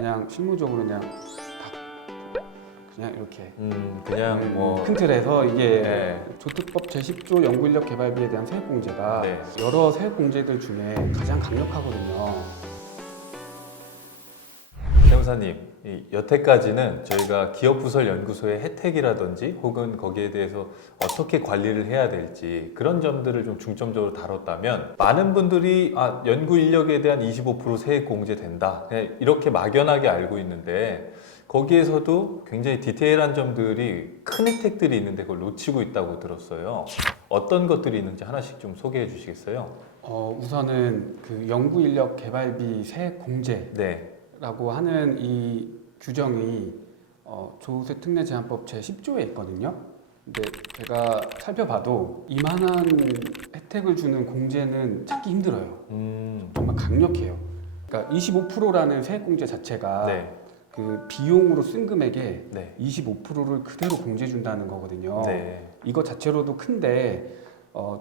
그냥 실무적으로 그냥 이렇게 그냥 뭐 큰 틀에서 이게 네. 조특법 제10조 연구인력 개발비에 대한 세액공제가 네. 여러 세액공제들 중에 가장 강력하거든요. 세무사님, 여태까지는 저희가 기업부설연구소의 혜택이라든지 혹은 거기에 대해서 어떻게 관리를 해야 될지 그런 점들을 좀 중점적으로 다뤘다면 많은 분들이 연구 인력에 대한 25% 세액 공제된다 그냥 이렇게 막연하게 알고 있는데 거기에서도 굉장히 디테일한 점들이 큰 혜택들이 있는데 그걸 놓치고 있다고 들었어요. 어떤 것들이 있는지 하나씩 좀 소개해 주시겠어요? 우선은 그 연구인력 개발비 세액 공제 네. 라고 하는 이 규정이 조세 특례 제한법 제10조에 있거든요. 근데 제가 살펴봐도 이만한 혜택을 주는 공제는 찾기 힘들어요. 정말 강력해요. 그러니까 25%라는 세액 공제 자체가 네. 그 비용으로 쓴 금액의 네. 25%를 그대로 공제 준다는 거거든요. 네. 이거 자체로도 큰데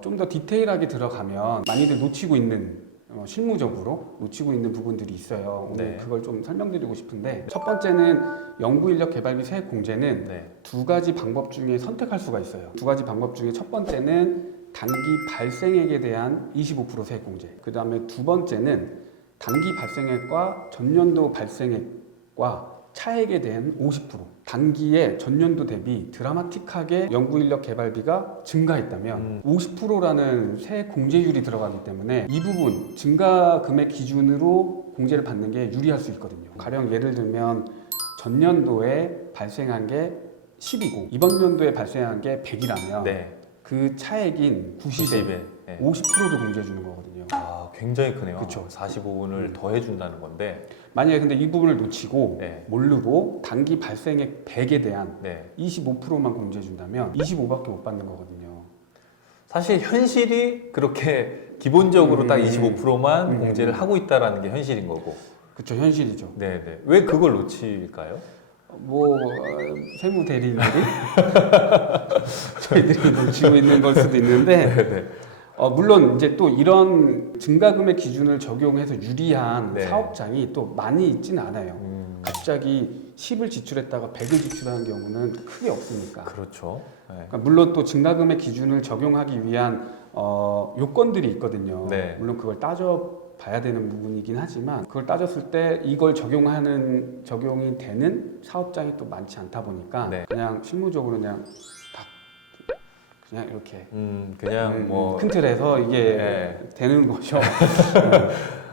좀 더 디테일하게 들어가면 많이들 놓치고 있는 실무적으로 놓치고 있는 부분들이 있어요. 오늘 네. 그걸 좀 설명드리고 싶은데 첫 번째는 연구인력 개발비 세액 공제는 네. 두 가지 방법 중에 선택할 수가 있어요. 두 가지 방법 중에 첫 번째는 단기 발생액에 대한 25% 세액 공제. 그 다음에 두 번째는 단기 발생액과 전년도 발생액과 차액에 대한 50%. 단기에 전년도 대비 드라마틱하게 연구인력 개발비가 증가했다면 50%라는 세액 공제율이 들어가기 때문에 이 부분 증가 금액 기준으로 공제를 받는 게 유리할 수 있거든요. 가령 예를 들면 전년도에 발생한 게 10이고 이번 연도에 발생한 게 100이라면 네. 그 차액인 90에 90에 50%를 공제해 주는 거거든요. 굉장히 크네요. 그쵸. 45분을 더 해준다는 건데. 만약에 근데 이 부분을 놓치고 네. 모르고 단기 발생액 100에 대한 네. 25%만 공제해 준다면 25밖에 못 받는 거거든요. 사실 현실이 그렇게 기본적으로 딱 25%만 공제를 하고 있다라는 게 현실인 거고. 그쵸, 현실이죠. 네네. 왜 그걸 놓칠까요? 세무 대리인들이 저희들이 놓치고 있는 걸 수도 있는데 네네. 물론 이제 또 이런 증가금액 기준을 적용해서 유리한 네. 사업장이 또 많이 있지는 않아요. 갑자기 10을 지출했다가 100을 지출하는 경우는 크게 없으니까. 그렇죠. 네. 그러니까 물론 또 증가금액 기준을 적용하기 위한 요건들이 있거든요. 네. 물론 그걸 따져봐야 되는 부분이긴 하지만 그걸 따졌을 때 이걸 적용이 되는 사업장이 또 많지 않다 보니까 네. 그냥 실무적으로 그냥 이렇게 그냥 뭐 큰 틀에서 이게 네. 되는 거죠.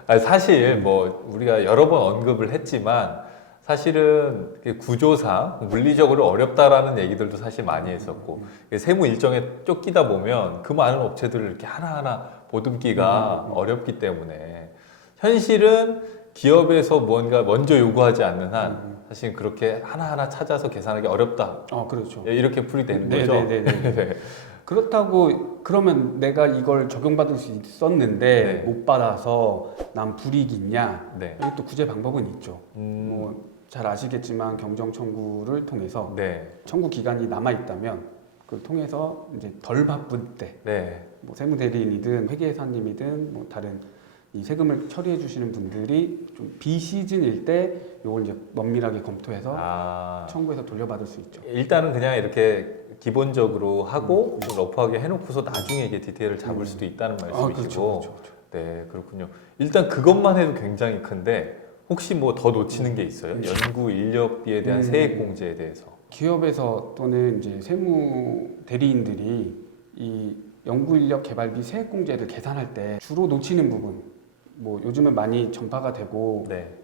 아니, 사실 뭐 우리가 여러 번 언급을 했지만 사실은 구조상 물리적으로 어렵다라는 얘기들도 사실 많이 했었고 세무 일정에 쫓기다 보면 그 많은 업체들을 이렇게 하나하나 보듬기가 어렵기 때문에 현실은 기업에서 뭔가 먼저 요구하지 않는 한 사실 그렇게 하나하나 찾아서 계산하기 어렵다. 그렇죠. 이렇게 풀이되는 거죠. 네네네. 그렇다고 그러면 내가 이걸 적용받을 수 있었는데 네. 못 받아서 난 불이익이냐? 네. 여기 또 구제 방법은 있죠. 뭐 잘 아시겠지만 경정 청구를 통해서 네. 청구 기간이 남아 있다면 그걸 통해서 이제 덜 바쁠 때, 네. 뭐 세무 대리인이든 회계사님이든 뭐 다른 이 세금을 처리해 주시는 분들이 좀 비시즌일 때 이걸 이제 면밀하게 검토해서 청구해서 돌려받을 수 있죠. 일단은 그냥 이렇게 기본적으로 하고 좀 러프하게 해놓고서 나중에 이게 디테일을 잡을 수도 있다는 말씀이시고. 그렇죠. 네, 그렇군요. 일단 그것만 해도 굉장히 큰데 혹시 뭐 더 놓치는 게 있어요? 연구 인력비에 대한 세액 공제에 대해서. 기업에서 또는 이제 세무 대리인들이 이 연구인력 개발비 세액 공제를 계산할 때 주로 놓치는 부분, 뭐 요즘은 많이 전파가 되고 네.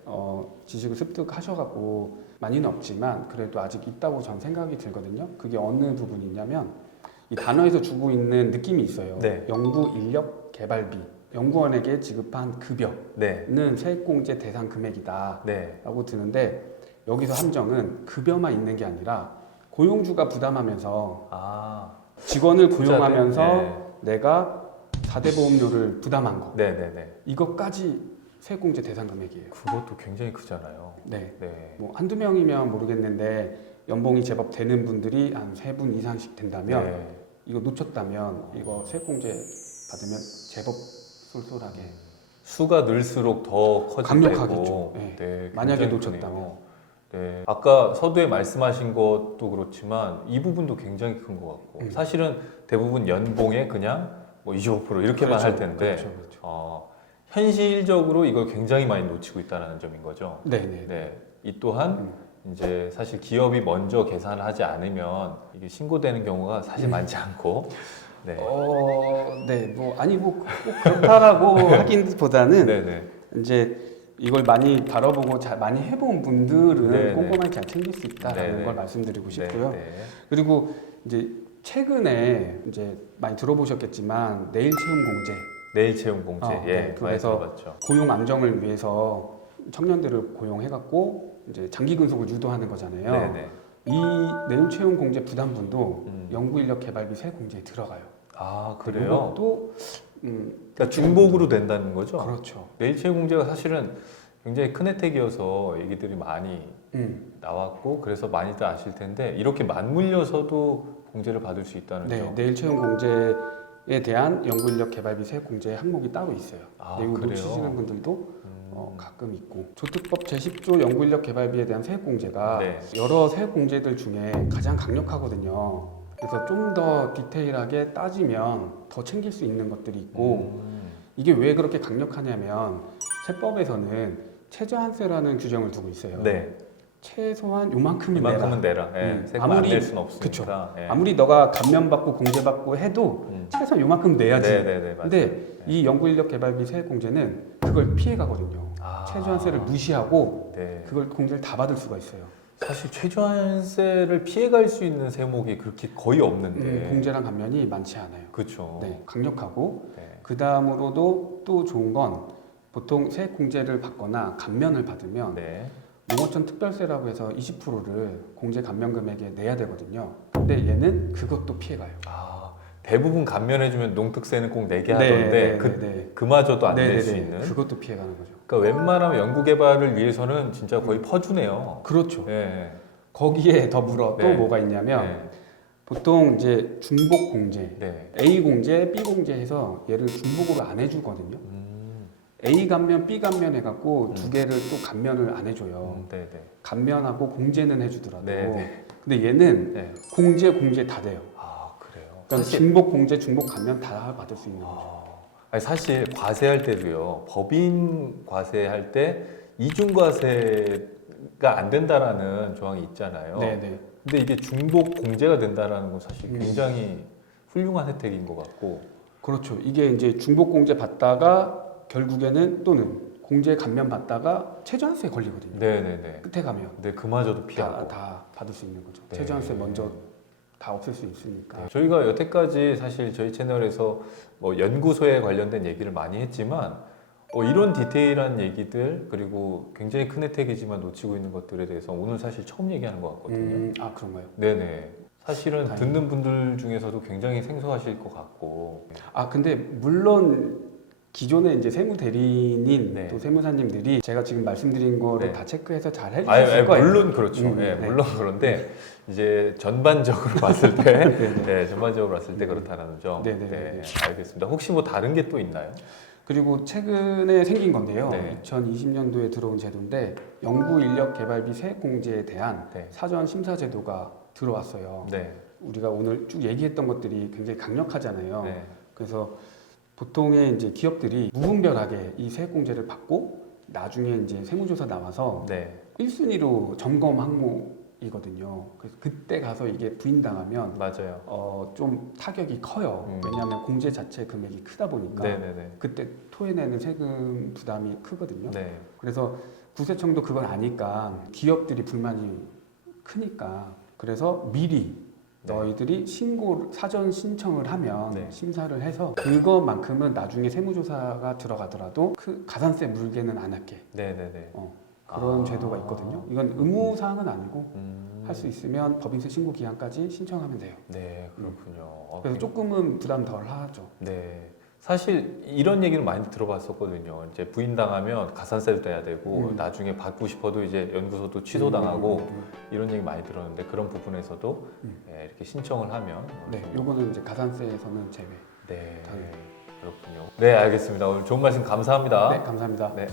지식을 습득하셔갖고 많이는 없지만 그래도 아직 있다고 전 생각이 들거든요. 그게 어느 부분이냐면 이 단어에서 주고 있는 느낌이 있어요. 네. 연구인력 개발비. 연구원에게 지급한 급여는 네. 세액공제 대상 금액이다 네. 라고 드는데 여기서 함정은 급여만 있는 게 아니라 고용주가 부담하면서 직원을 고용하면서 네. 내가 4대 보험료를 부담한 거 네네네. 이것까지 세액공제 대상 금액이에요. 그것도 굉장히 크잖아요. 네. 네. 뭐 한두 명이면 모르겠는데 연봉이 제법 되는 분들이 한 3분 이상씩 된다면 네. 이거 놓쳤다면 이거 세액공제 받으면 제법 쏠쏠하게 수가 늘수록 더 커지고 강력하겠죠. 네. 네, 만약에 굉장히 놓쳤다면. 크네요. 네. 아까 서두에 말씀하신 것도 그렇지만 이 부분도 굉장히 큰 것 같고 사실은 대부분 연봉에 그냥 뭐 25% 이렇게만 그렇죠. 할 텐데 그렇죠. 현실적으로 이걸 굉장히 많이 놓치고 있다는 점인 거죠. 네네. 네. 이 또한 이제 사실 기업이 먼저 계산을 하지 않으면 이게 신고되는 경우가 사실 많지 않고 네. 네, 뭐 아니 뭐 꼭 그렇다라고 하긴보다는 네네. 이제 이걸 많이 다뤄보고 많이 해본 분들은 네네. 꼼꼼하게 잘 챙길 수 있다라는 네네. 걸 말씀드리고 싶고요. 네. 그리고 이제 최근에 이제 많이 들어보셨겠지만 내일 채용 공제, 내일 채용 공제 예, 네, 많이 그래서 들어봤죠. 고용 안정을 위해서 청년들을 고용해갖고 이제 장기 근속을 유도하는 거잖아요. 네네. 이 내일 채용 공제 부담분도 연구 인력 개발비 세 공제에 들어가요. 아 그래요? 이것도 그러니까 중복으로 된다는 거죠? 그렇죠. 내일 채용 공제가 사실은 굉장히 큰 혜택이어서 얘기들이 많이 나왔고 그래서 많이들 아실 텐데 이렇게 맞물려서도 공제를 받을 수 있다는 네, 점. 내일 채용 공제에 대한 연구 인력 개발비 세 공제 항목이 따로 있어요. 아, 이거 그래요? 놓치시는 분들도 가끔 있고 조특법 제10조 연구 인력 개발비에 대한 세액 공제가 네. 여러 세액 공제들 중에 가장 강력하거든요. 그래서 좀 더 디테일하게 따지면 더 챙길 수 있는 것들이 있고 이게 왜 그렇게 강력하냐면 세법에서는 최저한세라는 규정을 두고 있어요. 네. 최소한 요만큼은 이만큼은 내라. 내라. 예, 세금 아무리- 안낼 수는 없으니까. 예. 아무리 너가 감면받고 공제받고 해도 최소한 요만큼 내야지. 네네네. 맞아요. 근데 이 연구인력 개발비 세액 공제는 그걸 피해가거든요. 아. 최저한세를 무시하고 네. 그걸 공제를 다 받을 수가 있어요. 사실 최저한세를 피해갈 수 있는 세목이 그렇게 거의 없는데. 공제랑 감면이 많지 않아요. 그렇죠. 네, 강력하고 네. 그 다음으로도 또 좋은 건 보통 세액 공제를 받거나 감면을 받으면 네. 농어촌 특별세라고 해서 20%를 공제 감면 금액에 내야 되거든요. 근데 얘는 그것도 피해가요. 아, 대부분 감면해주면 농특세는 꼭 내게 네, 하던데 네, 네. 그마저도 안 낼 네네네. 수 있는. 그것도 피해가는 거죠. 그러니까 웬만하면 연구개발을 위해서는 진짜 거의 퍼주네요. 그렇죠. 네. 거기에 더불어 또 네. 뭐가 있냐면 네. 보통 이제 중복 공제, 네. A 공제, B 공제 해서 얘를 중복으로 안 해주거든요. A 감면, B 감면 해갖고 두 개를 또 감면을 안 해줘요. 네네. 감면하고 공제는 해주더라도. 네네. 근데 얘는 네. 공제 다 돼요. 아 그래요. 그러니까 중복 공제, 중복 감면 다 받을 수 있는 거죠. 아니, 사실 과세할 때도요. 법인 과세할 때 이중 과세가 안 된다라는 조항이 있잖아요. 네네. 근데 이게 중복 공제가 된다라는 건 사실 굉장히 훌륭한 혜택인 것 같고. 그렇죠. 이게 이제 중복 공제 받다가 결국에는 또는 공제 감면 받다가 최저한세에 걸리거든요. 네네네. 끝에 가면 근데 그마저도 피하고. 다 받을 수 있는 거죠. 네. 최저한세 먼저 다 없앨 수 있으니까. 네. 저희가 여태까지 사실 저희 채널에서 뭐 연구소에 관련된 얘기를 많이 했지만 이런 디테일한 얘기들 그리고 굉장히 큰 혜택이지만 놓치고 있는 것들에 대해서 오늘 사실 처음 얘기하는 것 같거든요. 그런가요? 네네. 사실은 다행이네요. 듣는 분들 중에서도 굉장히 생소하실 것 같고. 근데 물론 기존에 이제 세무 대리인인 네. 또 세무사님들이 제가 지금 말씀드린 거를 네. 다 체크해서 잘 해주셨을 거예요. 물론 그렇죠. 네. 물론 그런데 이제 전반적으로 봤을 때, 네, 전반적으로 봤을 때 그렇다는 점. 네네네. 네, 알겠습니다. 혹시 뭐 다른 게 또 있나요? 그리고 최근에 생긴 건데요. 네. 2020년도에 들어온 제도인데 연구 인력 개발비 세액 공제에 대한 네. 사전 심사 제도가 들어왔어요. 네. 우리가 오늘 쭉 얘기했던 것들이 굉장히 강력하잖아요. 네. 그래서 보통의 이제 기업들이 무분별하게 이 세액 공제를 받고 나중에 이제 세무조사 나와서 네. 1순위로 점검 항목이거든요. 그래서 그때 가서 이게 부인당하면 맞아요. 좀 타격이 커요. 왜냐하면 공제 자체 금액이 크다 보니까 네네네. 그때 토해내는 세금 부담이 크거든요. 네. 그래서 구세청도 그걸 아니까 기업들이 불만이 크니까 그래서 미리 네. 너희들이 사전 신청을 하면 네. 심사를 해서 그것만큼은 나중에 세무조사가 들어가더라도 그 가산세 물게는 안 할게. 네네네. 그런 제도가 있거든요. 이건 의무사항은 아니고 음. 할 수 있으면 법인세 신고 기한까지 신청하면 돼요. 네, 그렇군요. 그래서 조금은 부담 덜 하죠. 네. 사실 이런 얘기를 많이 들어봤었거든요. 이제 부인당하면 가산세도 내야 되고 나중에 받고 싶어도 이제 연구소도 취소당하고 이런 얘기 많이 들었는데 그런 부분에서도 네, 이렇게 신청을 하면 네, 요거는 이제 가산세에서는 제외. 네. 당연히. 그렇군요. 네, 알겠습니다. 오늘 좋은 말씀 감사합니다. 네, 감사합니다. 네.